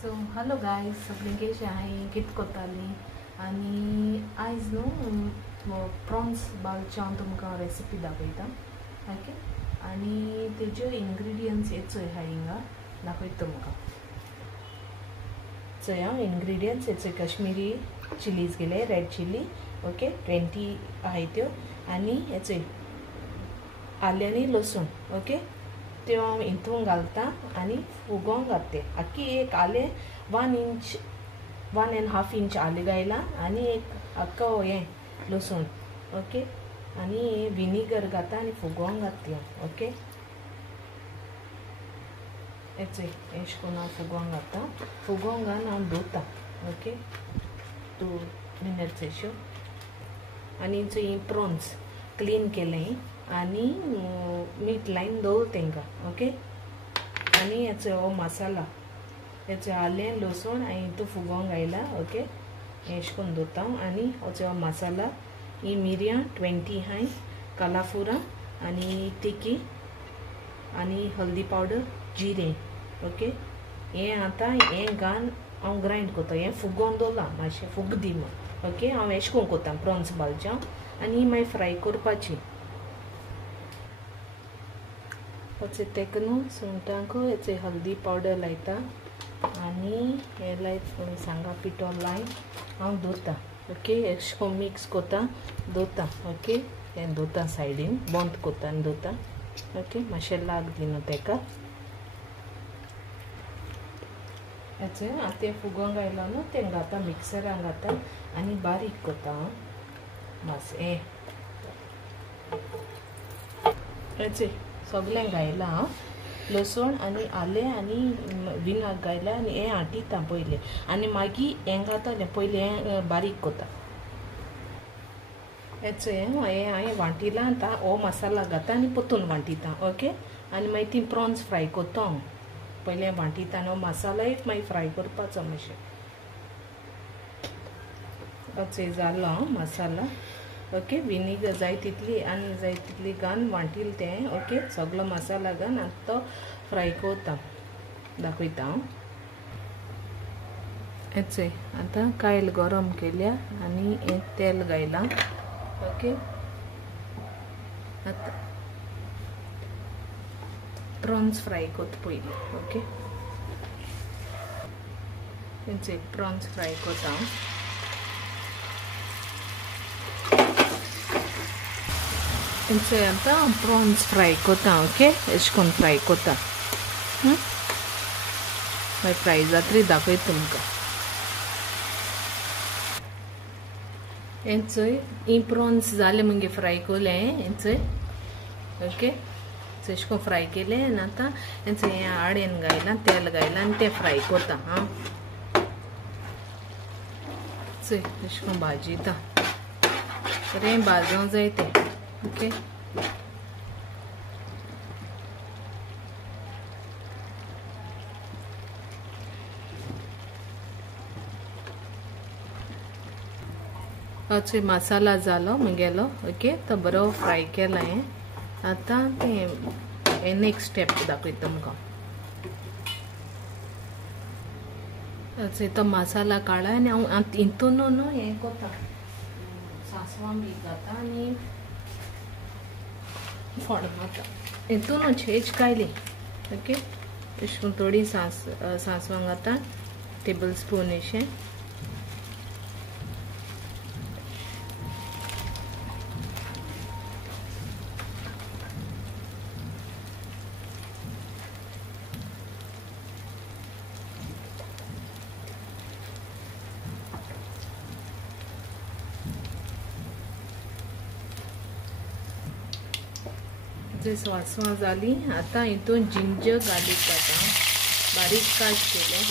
So hello guys सगळीं कशी हांवें कितें कोत्ताली आनी आयज न्हू प्रॉन्स बालची हांव तुमकां रेसिपी दाखयता ओके आनी तेज्यो इंग्रिडियंट्स चोय हाय हिंगा दाखयता तुमकां चोय हांव इंग्रिडियंट्स चोय कश्मीरी चिलीज गेले रेड चिली ओके 20 आहाय त्यो आनी हे चोय आलें आनी लसूण ओके त्यो हांव हितून घालता आनी फुगोवंक घालता आख्खी एक आलें 1.5 इंच आलें घायला आनी एक आख्खो हें लसूण ओके आनी विनीगर घाता आनी फुगोवंक घातलें ओके चोय एश कोन्न हांव फुगोवंक घालता फुगोवंक घालून हांव धुता ओके 2 मिनट्स एश्यो आनी चोय प्रॉन्स क्लीन केलें आनी मीठ लायन दवर तेंकां ओके आनी हेचो हो मसाला हेचो आलें लसूण हांवें हितून फुगोवंक घायला ओके एश कोन्न दवरता आनी हो मसाला ही मिरयां 20 हाय कालाफुरा आनी तिकी आनी हल्दी पावडर जिरें ओके हें आतां हें घालन हांव ग्रायंड कोत्ता हें फुगोवन दवरलां मातशें फूग दी म्हूण ओके हांव एश कोन्न कोत्ता प्रॉन्स बालचां आनी मागीर फ्राय करपाची तेका न्हू सुंगटांक हेचो हल्दी पावडर लायता आनी हें लायत सांगा पिठो लायन हांव दवरता ओके एश कोन्न मिक्स कोत्ता दवरता ओके हें दवरता सायडीन बंद कोत्ता आनी दवरता ओके मातशें लाग दी न्हू तेका हेचो आतां तें फुगोवंक घायला न्हू तें घाता मिक्सरान घाता आनी बारीक कोत्ता हांव मातशें हेचो सगळें घायलां हांव लसूण आनी आलें आनी विंगाक घायला आनी हें हाटिता पयलें आनी मागीर हें घातलें पयलीं हें बारीक कोत्ता हेचो हें हांवें वांटिलां आतां हो मसाला घाता आनी पोतून वांटिता ओके आनी मागीर ती प्रॉन्स फ्राय कोत्ता हांव पयलें वांटिता आनी हो मसाला एक मागीर फ्राय करपाचो मातशें हेचो जालो मसाला ओके विनीगर जाय तितली आनी जाय तितली घालन वांटिल तें ओके सगळो मसाला घालन आतां तो फ्राय कोत्ता दाखयता हांव हेचो आतां कायल गरम केल्या आनी हें तेल घायलां ओके आतां प्रॉन्स फ्राय कोत्ता पयलीं ओके हेचो प्रॉन्स फ्राय कोत्ता हांव हेचो आतां प्रॉन्स फ्राय कोत्ता ओके एश कोन्न फ्राय कोत्ता मागीर फ्राय जातरी दाखयता तुमकां हेचोय ही प्रॉन्स जाले मगे फ्राय कोले हेचोय ओके एश कोन्न फ्राय केले आनी आतां हेचो हें आडेन घायलां तेल घायलां आनी तें फ्राय कोत्ता हां चोय एश कोन्न भाजयता बरें भाजोंक जाय तें ओके हो मसाला जालो मुगेलो ओके तो बरो फ्राय केला हें आतां तें नेक्स्ट स्टेप दाखयता तुमकां तो मसाला काडला आनी हांव हितून न्हू हें कोत्ता सांसवां बी घाता आनी फोड मारता हितूनूच हेच कायली ओके अशें करून थोडी सांसवां घाता टेबल स्पून एशें सांसवां जाली आतां हितून जिंजर गार्लीक घाता बारीक काट केलें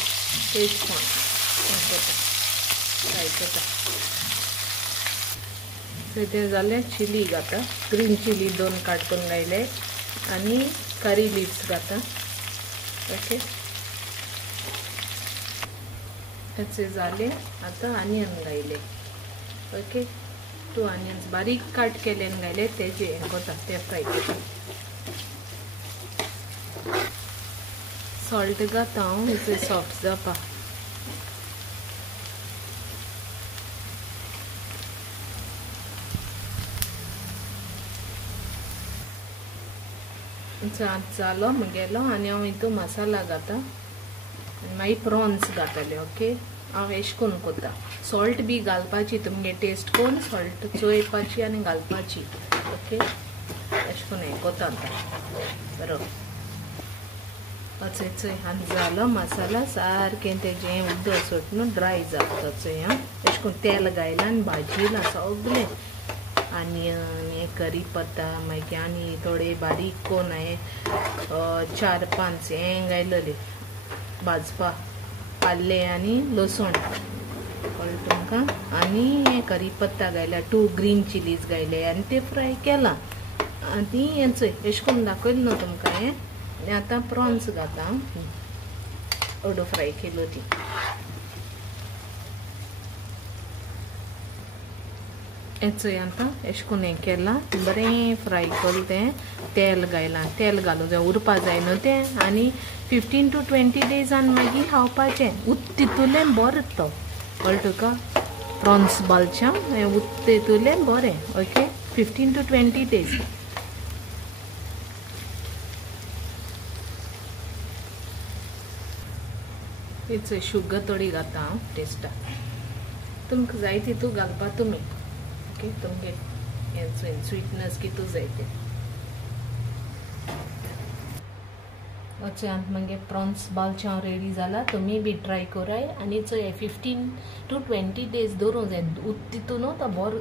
तेच कोत्ता फ्राय कोत्ता तें जालें चिली घाता ग्रीन चिली 2 काट करून घायले आनी करी लिव्स घाता ओके हेचें जालें आतां आनियन घायले ओके 2 आनियन्स बारीक काट केले घायले तेजे हें कोत्ता तें फ्राय कोत्ता सॉल्ट घाता हांव हेचो सॉफ्ट जावपा जालो म्हगेलो आनी हांव हितू मसाला घाता आनी मागीर प्रॉन्स घातले. ओके, हांव एश कोन्न कोत्ता. सॉल्ट बी घालपाची तुमगे टेस्ट कोन्न सॉल्ट चोयपाची आनी घालपाची. ओके, एश कोन्न हें कोत्ता बरो. चोय चोय आनी जालो मसाला सारकें तेजें उदक सुट्टून ड्राय जाता. चोय आं एश कोन्न तेल घायलां आनी भाजिलां सगलें आनी हें करीपत्ता मागीर आनी थोडे बारीक कोन्न हांवें 4-5 हें घायलोले भाजपा आलें आनी लसूण कळ्ळें तुमकां. आनी हें करीपत्ता घायला 2 ग्रीन चिलीज घायले आनी ते फ्राय केलां. आनी हें चोय एश कोन्न दाखयलें न्हू तुमकां हें. आनी आतां प्रॉन्स घाता. ओडो फ्राय केलो ती. चोय आतां एश कोन्न हें केलां बरें फ्राय केलें. तें तेल घायलां. तेल घालूंक जाय उरपा जाय न्हू तें. आनी 15 to 20 डेजान मागीर खावपाचें. तितूलें बरें तो कळ्ळें तुका. प्रॉन्स बालच्या तितूलें बरें. ओके, 15 to 20 days. चोय शुगर थोडी घाता हांव टेस्टाक. तुमकां जाय तितू घालपा तुमी. ओके, तुमगे हें स्वीटनेस कितू जाय तें. अच्छा मागीर प्रॉन्स बालचाव रेडी जाला. तुमी बी ट्राय कोराय. आनी चोय 15 to 20 days दवरूंक जाय तितून तो बरो